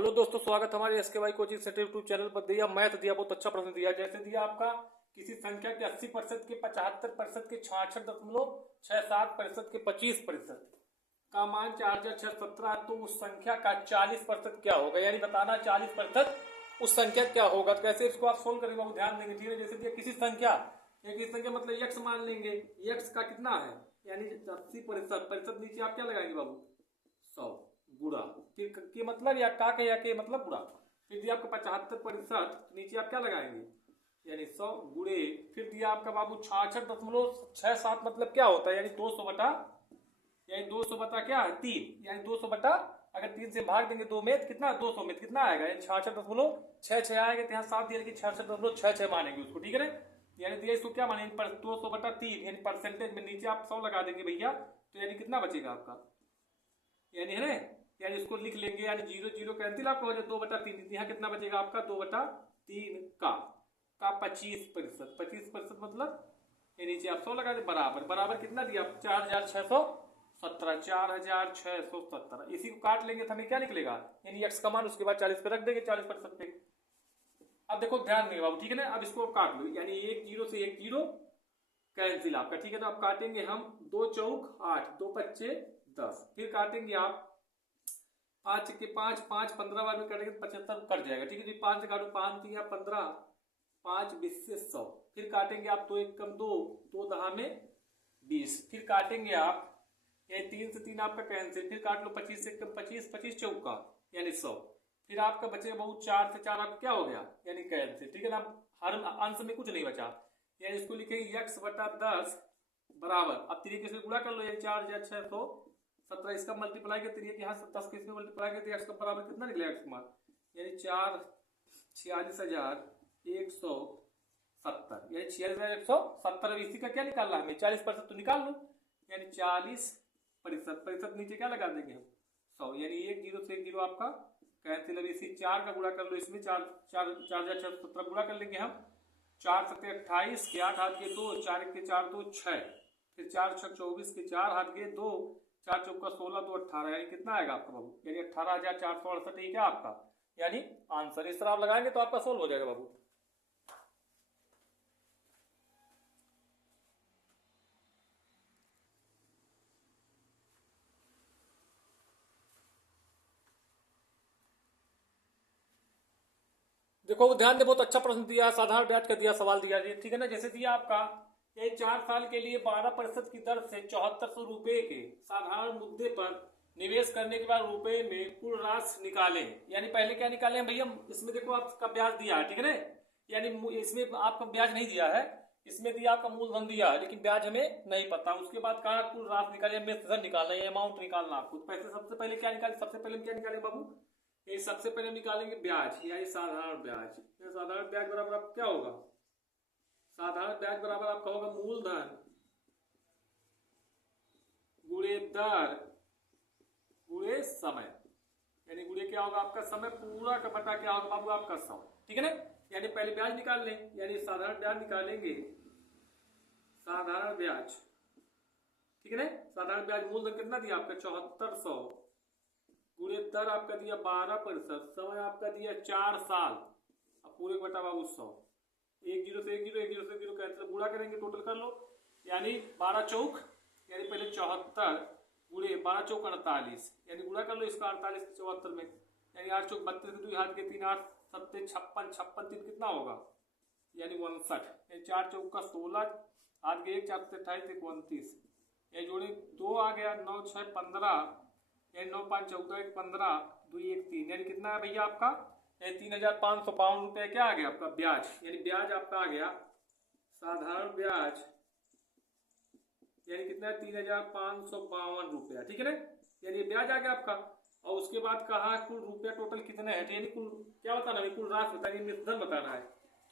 Hello दोस्तों, स्वागत हमारे SKY coaching centre YouTube channel पर। दिया मैथ दिया, बहुत अच्छा प्रश्न दिया। जैसे दिया आपका किसी संख्या के 80% के 75% के 66.67% के 25% का मान 4617 है, तो उस संख्या का 40% क्या होगा। यानी बताना 40% उस संख्या क्या होगा। तो कैसे इसको आप सोल्व करेंगे वो ध्यान देंगे। ठीक है, जैसे दिया किसी संख्या, किसी संख्या मतलब x मान लेंगे। x का कितना है, यानी 80%। प्रतिशत नीचे आप क्या लगाएंगे बाबू, 100 गुड़ा। फिर के मतलब या का के या के मतलब गुड़ा। फिर दिया आपका 75%, नीचे आप क्या लगाएंगे, यानी 100 गुड़े। फिर दिया आपका बाबू 66.67 मतलब क्या होता है, यानी 200 बटा, यानी 200 बटा क्या है 3, यानी 200 बटा, अगर 3 से भाग देंगे 2 में कितना, 200 में कितना आएगा, यानी 66.66 आएगा। तो यहाँ साफ दिया कि 66.66 मानेंगे उसको। ठीक है ना, यानी दिया इसको क्या मानेंगे, 200 बटा 3, यानी परसेंटेज में नीचे आप 100 लगा देंगे भैया। तो यानी कितना बचेगा आपका, यानी है ना, यानी इसको लिख लेंगे, यानी 0 0 कैंसिल आपका हो जाए, 2/3। यहाँ कितना बचेगा आपका, 2/3 का 25%। 25% मतलब ये नीचे आप 100 लगा दे, बराबर बराबर कितना दिया, 4617। 4617 इसी को काट लेंगे तो हमें क्या निकलेगा, यानी x का मान उसके बाद 40 पे रख देंगे, 40% पे। अब देखो ध्यान देंगे बाबू, ठीक है ना। अब इसको काट लो, यानी 1 0 से 1 0 कैंसिल आपका। ठीक है, तो अब काटेंगे हम 2 चौक 8, 2 पच्चे 10। फिर काटेंगे आप 5 के 5, 5 15 बार में काटेंगे तो 75 कट जाएगा। ठीक है जी, 5 से काटो, 5 3 15, 5 20 से 100। फिर काटेंगे आप 2 1 कम 2, 2 दहा में 20। फिर काटेंगे आप, ये 3 से 3 आपका कैंसिल। फिर काट लो 25 से कम 25, 25 चौका यानी 100। फिर आपका बचेगा बहुत 4 से 4 आपका क्या हो गया, यानी कैंसिल। ठीक है ना, हर अंश में कुछ नहीं बचा, यानी इसको लिखेंगे x बटा 10 बराबर। अब तरीके से गुणा कर लो, यानी 4 617। इसका मल्टीप्लाई करते रहिए कि यहाँ 10 के इसमें मल्टीप्लाई करते x का बराबर कितना निकलेगा, x मान यानी 4 46,170, यानी 46,170। इसी का क्या निकालना है हमें, 40% तो निकाल लो, यानी 40%। प्रतिशत नीचे क्या लगा देंगे हम, 100, यानी 1 0 से 1 0 आपका कैंसिल। अब इसी 4 का गुणा कर लो, इसमें 4 4 4 गुणा कर लेंगे हम। 4 7 28 के 8 हाथ के 2, 4 1 के 4 2 6। फिर 4 6 24 के 4 हाथ के 2, 4 चौका 16 2 18, यानी कितना आएगा आपका बाबू, यानी 18,468। ठीक है आपका, यानी आंसर। इस तरह आप लगाएंगे तो आपका सोल्व हो जाएगा बाबू। देखो ध्यान दे, बहुत अच्छा प्रश्न दिया, साधारण ब्याज का दिया, सवाल दिया। ठीक है ना, जैसे दिया आपका ये 4 साल के लिए 12% की दर से 7400 रुपए के साधारण मुद्दे पर निवेश करने के बाद रुपए में कुल राशि निकालें। यानी पहले क्या निकालें भैया, इसमें देखो आपका ब्याज दिया है। ठीक है ना, यानी इसमें आपका ब्याज नहीं दिया है, इसमें दिया आपका मूलधन दिया है, लेकिन ब्याज हमें नहीं पता। उसके बाद कहा कुल राशि निकाले, हमें निकालना है, अमाउंट निकालना आपको। पैसे सबसे पहले क्या निकाले, सबसे पहले क्या निकाले बाबू, ये सबसे पहले निकालेंगे ब्याज, यानी साधारण ब्याज। साधारण ब्याज बराबर आप क्या होगा, साधारण ब्याज बराबर आपका होगा मूलधन गुणे दर गुणे समय। यानी गुणे क्या होगा आपका, समय पूरा का बटा क्या होगा बाबू आपका 100। ठीक है ना, यानी पहले ब्याज निकाल लें, यानी साधारण ब्याज निकालेंगे, साधारण ब्याज। ठीक है ना, साधारण ब्याज मूलधन कितना दिया आपका 7400 गुणे दर आपका दिया 12%, समय आपका दिया 4 साल। अब पूरे बटा बाबू 100। 1 0 से 1 0, 1 0 से 1 0 कैंसिल, गुणा करेंगे, टोटल कर लो, यानी 12 चौक, यानी पहले 74 गुणे 12 चौक 48, यानी गुणा कर लो इसका 48 से 74 में, यानी 8 चौक 32 2 हाथ के 3 8 7 56, 56 3 कितना होगा, यानी 59। 4 चौक का 16 हाथ के 1 4 से 28 1 29, ये जोड़े 2 आ गया, 9 6 15, यानी 9 5 14 1 15 2 1 3, यानी कितना है भैया आपका, 3,552 रुपये क्या आ गया आपका ब्याज। यानी ब्याज आपका आ गया साधारण ब्याज, यानी कितना है 3,552 रुपया। ठीक है ना, यानी ब्याज आ गया आपका। और उसके बाद कहा कुल रुपया टोटल कितने हैं, यानी कुल क्या बताना है, कुल राशि बताइए, मिश्रधन बताना है।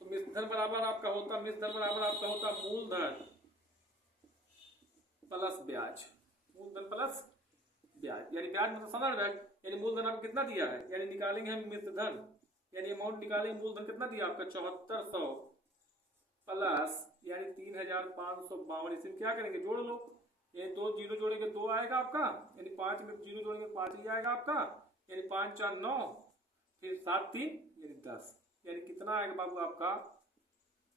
तो मिश्रधन बराबर आपका होता, मिश्रधन बराबर आपका होता मूलधन प्लस ब्याज, मूलधन प्लस ब्याज, यानी ब्याज मतलब साधारण ब्याज, यानी मूलधन आपको कितना दिया है, यानी निकालेंगे हम मिश्रधन, यानी अमाउंट निकालेंगे, मूलधन कितना दिया आपका 7400 प्लस यानी 3,552। इसमें क्या करेंगे, जोड़ लो, ये 2 0 जोड़ेंगे 2 आएगा आपका, यानी 5 में 0 जोड़ेंगे 5 ही आएगा आपका, यानी 5 4 9, फिर 7×3 यानी 10, यानी कितना आएगा बाबू आपका,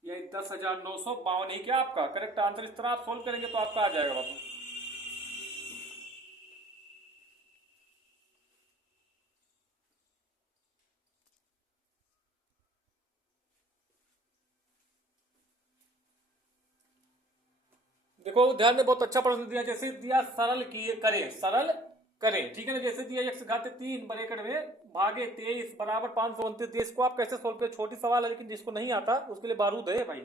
यानी 10,952 ही क्या आपका करेक्ट आंसर। इस तरह आप सोल्व करेंगे तो आपका आ जाएगा बाबू। देखो ध्यान में बहुत अच्छा प्रश्न दिया, जैसे दिया सरल किए करें, सरल करें, ठीक है ना। जैसे दिया x घाते 3 बरेकड़ में भागे 23 बराबर 529, इसको आप कैसे सोल्व करें, छोटी सवाल है लेकिन जिसको नहीं आता उसके लिए बारूद है भाई।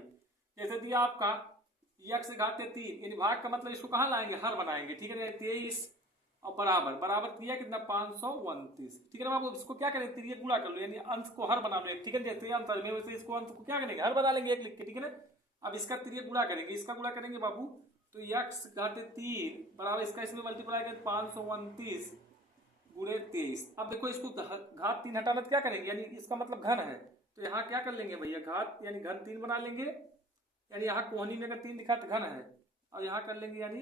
जैसे दिया आपका x घाते 3 यानी भाग का मतलब इसको कहाँ लाएंगे, हर बनाएंगे, ठीक है ना। 23 और बराबर बराबर किया कितना 529, ठीक है ना बाबू। इसको क्या करेंगे, तिरिया गुणा कर लो, यानी अंश को हर बना लो, ठीक है। जैसे अंतर में वैसे इसको अंश को क्या करेंगे, हर बना लेंगे एक लिख के, ठीक है ना। अब इसका तिरिया गुणा करेंगे, इसका गुणा करेंगे बाबू, तो x घाते 3 बराबर इसका इसमें मल्टीप्लाई करें 529 गुणे 23। अब देखो इसको घात 3 हटाना तो क्या करेंगे, यानी इसका मतलब घन है, तो यहाँ क्या कर लेंगे भैया, घात यानी घन 3 बना लेंगे, यानी यहाँ कोहनी में अगर 3 लिखा तो घन है, और यहाँ कर लेंगे यानी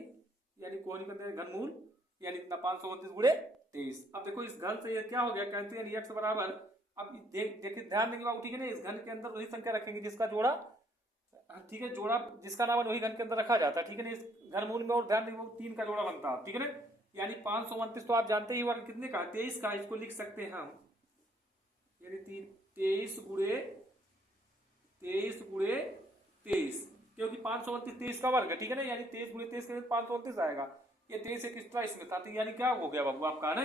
कोहनी कर देंगे घनमूल, यानी इतना 529 गुणे 23। अब देखो इस घन से ये क्या हो गया, कहते हैं x बराबर, अब देखिए ध्यान देंगे बाबू, ठीक है ना। इस घन के अंदर वही संख्या रखेंगे जिसका जोड़ा, ठीक है, जोड़ा जिसका नाम वही घन के अंदर रखा जाता है, ठीक है ना। इस घनमूल में और ध्यान देंगे 3 का जोड़ा बनता है, ठीक है ना। यानी 529 तो आप जानते ही होगा कितने का, 23 का, इसको लिख सकते हैं हम, यानी 23 गुणे 23, क्योंकि 529 23 का वर्ग है, ठीक है ना। यानी 23 गुणे 23 के 529 आएगा, ये 23 एक एक्स्ट्रा इसमें था, तो यानी क्या हो गया बाबू आपका ना,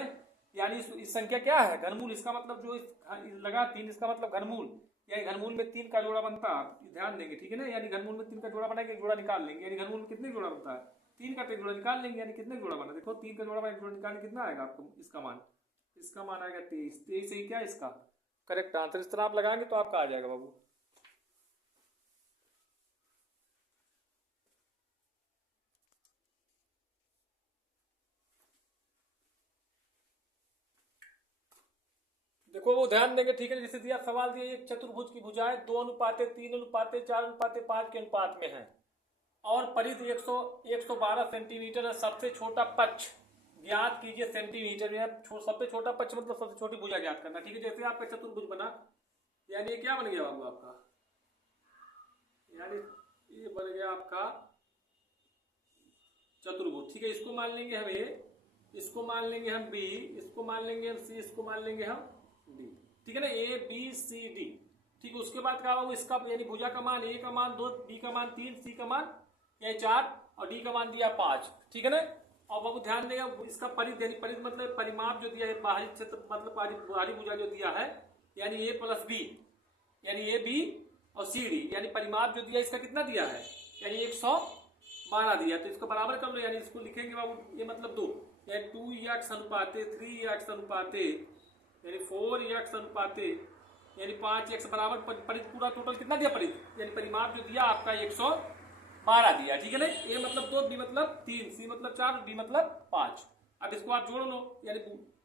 यानी इस संख्या क्या है, घनमूल। इसका मतलब जो लगा 3, इसका मतलब घनमूल, यानी घनमूल में 3 का जोड़ा बनता है, ध्यान देंगे, ठीक है ना। यानी घनमूल में 3 का जोड़ा बनाएंगे, जोड़ा निकाल लेंगे, यानी घनमूल में कितने जोड़ा बनता है, 3 का जोड़ा निकाल लेंगे, यानी कितने जोड़ा बना, देखो 3 का जोड़ा बना, जोड़ा निकालने कितना आएगा आपको, इसका मान आएगा 23, 23 ही क्या इसका करेक्ट आंसर। इस तरह आप लगाएंगे तो आपका आ जाएगा बाबू। देखो वो ध्यान देंगे, ठीक है। जैसे दिया सवाल दिया एक चतुर्भुज की भुजाएं 2:3:4:5 के अनुपात में है और परिधि 112 सेंटीमीटर है। सबसे छोटा पक्ष ज्ञात कीजिए सेंटीमीटर में। सबसे छोटा पक्ष मतलब सबसे छोटी भुजा ज्ञात करना, ठीक है। जैसे आपका चतुर्भुज बना, यानी ये क्या बन गया बाबू आपका, यानी ये बन गया आपका चतुर्भुज, ठीक है। इसको मान लेंगे हम ए, इसको मान लेंगे हम बी, इसको मान लेंगे हम सी, इसको मान लेंगे हम डी, ठीक है ना। ए बी सी डी, ठीक है। उसके बाद क्या होगा, इसका यानी भुजा का मान, ए का मान 2, बी का मान 3, सी का मान 4 और डी का मान दिया 5, ठीक है ना। और बाबू ध्यान देगा इसका परिधि, यानी परिधि मतलब परिमाप जो दिया है, बाहरी क्षेत्र मतलब बाहरी भुजा जो दिया है, यानी ए प्लस बी, यानी ए बी और सी डी, यानी परिमाप जो दिया इसका कितना दिया है, यानी 112 दिया, तो इसको बराबर कर लो, यानी इसको लिखेंगे बाबू, ये मतलब 2, यानी 2x अनुपाते 3x अनुपाते यानी 4x अनुपाते यानी 5x बराबर परिधि पूरा टोटल कितना दिया परिधि, यानी परिमाप जो दिया आपका 112 दिया, ठीक है ना। ए मतलब 2, बी मतलब 3, सी मतलब 4, डी मतलब 5। अब इसको आप जोड़ लो, यानी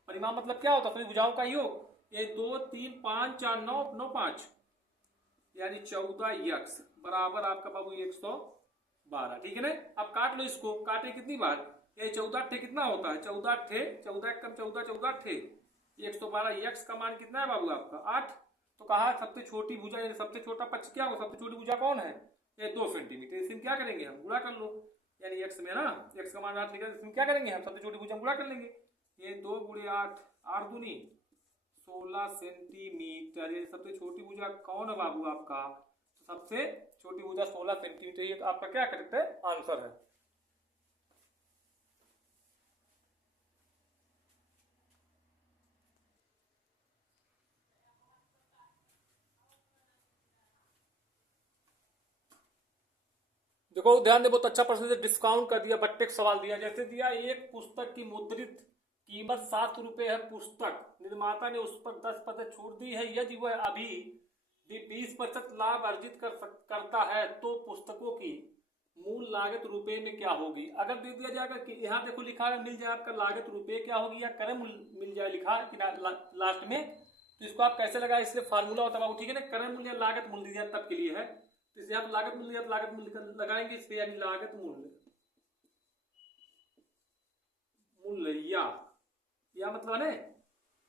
परिमाप मतलब क्या होता है, अपनी भुजाओं का ही हो, ये 2 3 5 4 9 9 5, यानी 14x बराबर आपका बाबू 112, ठीक है ना। अब काट लो इसको, काटे कितनी बार, ये 14 ठे कितना होता है, 14 ठे, 14 कम 14 14 ठे 112, x का मान कितना है बाबू आपका 8। तो कहा सबसे छोटी भुजा यानी सबसे छोटा पक्ष क्या हो, सबसे छोटी भुजा कौन है, ये 2 सेंटीमीटर। इसमें क्या करेंगे हम, गुणा कर लो, यानी x में ना x का मान 8 लिखा, इसमें क्या करेंगे हम सबसे छोटी भुजा गुणा कर लेंगे, ये 2 गुणे 8 8 दूनी 16 सेंटीमीटर। ये सबसे छोटी भुजा कौन है बाबू आपका, तो सबसे छोटी भुजा 16 सेंटीमीटर, ये आपका क्या करेक्ट है आंसर है। देखो ध्यान दे, बहुत अच्छा प्रश्न है, डिस्काउंट कर दिया, बट्टे सवाल दिया। जैसे दिया एक पुस्तक की मुद्रित कीमत 7 रुपए है, पुस्तक निर्माता ने उस पर 10% छूट दी है, यदि वह अभी भी 20% लाभ अर्जित करता है तो पुस्तकों की मूल लागत रुपए में क्या होगी। अगर दे दिया जाएगा कि यहाँ देखो लिखा है मिल जाए आपका लागत रुपए क्या होगी या क्रय मूल्य मिल जाए लिखा कि लास्ट में, तो इसको आप कैसे लगाए, इसलिए फार्मूला होता है, ठीक है ना। क्रय मूल्य लागत मूल्य दिया तब के लिए है, तो इसे आप लागत मूल्य लगाएंगे इस पे, यानी लागत मूल्य मूल्य या मतलब है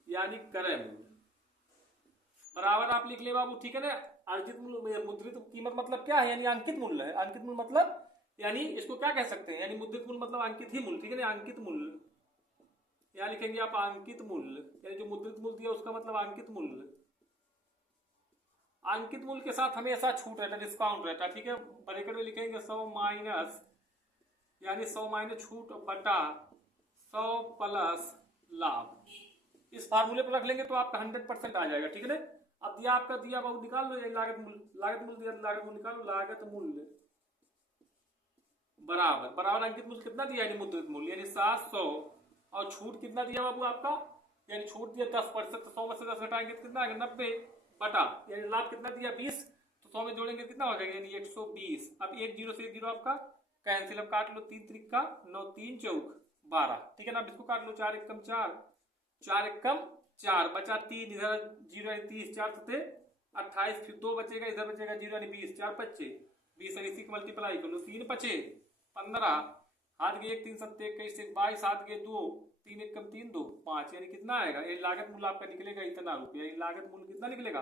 यानी क्रय मूल्य, बराबर आप लिख ले बाबू, ठीक है ना। अर्जित मूल्य, मुद्रित कीमत मतलब क्या है, यानी अंकित मूल्य है। अंकित मूल्य मतलब यानी इसको क्या कह सकते हैं, यानी मुद्रित मूल्य मतलब अंकित ही मूल्य, ठीक है ना, अंकित मूल्य। यहाँ लिखेंगे आप अंकित मूल्य, यानी जो मुद्रित मूल्य दिया उसका मतलब अंकित मूल्य। अंकित मूल्य के साथ हमेशा छूट रहता है, डिस्काउंट रहता है, ठीक है। ब्रैकेट में लिखेंगे 100 माइनस, यानी 100 माइनस छूट बटा 100 प्लस लाभ। इस फार्मूले पर रख लेंगे तो आपका 100% आ जाएगा, ठीक है ना। अब दिया आपका, दिया बाबू निकाल लो, लागत मूल्य, लागत मूल्य दिया, लागत मूल्य निकालो, लागत मूल्य बराबर बराबर अंकित मूल्य कितना दिया, यानी मुद्रित मूल्य, यानी 700, और छूट कितना दिया बाबू आपका, यानी छूट दिया 10%, तो 100 में से 10 घटाएंगे तो कितना आएगा 90 बटा, यानी लाभ कितना दिया 20, तो 100 में जोड़ेंगे कितना हो जाएगा, यानी 120। अब एक जीरो से एक जीरो आपका कैंसिल, अब काट लो, 3 त्रिका 9, 3 चौक 12, ठीक है ना। अब इसको काट लो, 4 एकम 4, 4 एकम 4, बचा 3, इधर जीरो यानी 30, 4 सते 28, फिर 2 बचेगा, इधर बचेगा जीरो यानी 20, 4 पच्चे 20, और इसी को मल्टीप्लाई कर लो, 3 पचे 15, हाथ गए 1, 3 सत्ते 21, 22, हाथ गए 2, 3 एकम 3, 2 5, यानी कितना आएगा, ये लागत मूल्य आपका निकलेगा इतना रुपया, ये लागत मूल्य कितना निकलेगा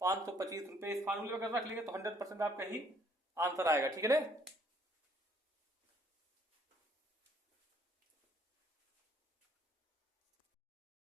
525 रुपये। इस फार्मूले में अगर रख लेंगे तो 100% आपका ही आंसर आएगा, ठीक है ना।